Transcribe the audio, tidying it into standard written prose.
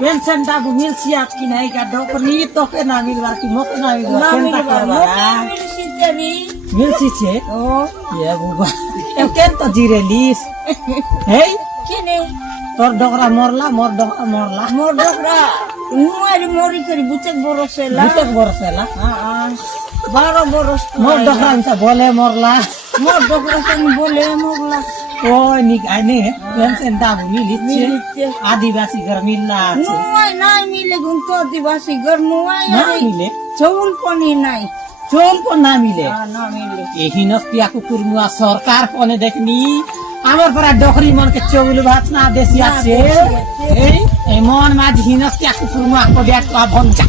pension टाकू मिलसी आज की नहीं का डॉक्टरी तो के ना मिलवा की मोके ना मिलवा केंता करवा मिलसी छे ये बुबा एम केन तो जिरेलिस हे तोर डोकरा मोरला मोर डोकरा बरसेला 12 বরস मोर डोकरा से बोले मोरला মোর ডোকরা বলে মোগলা ओ निक आने पेंशन टाकू मिलिस आदिवासी घर मिलला আছে নুয়াই নাই মিলে গুনতো আদিবাসী ঘর নুয়াই না মিলে চৌল পনি নাই चोल को ना मिले না মিলে यही नस्तिया कुकुर मुआ सरकार कोने देखनी आमर परा डोकरी मन के चौल भात ना देसिया से ए मन मा हिनस्तिया कुकुर मुआ को देख तो भंजा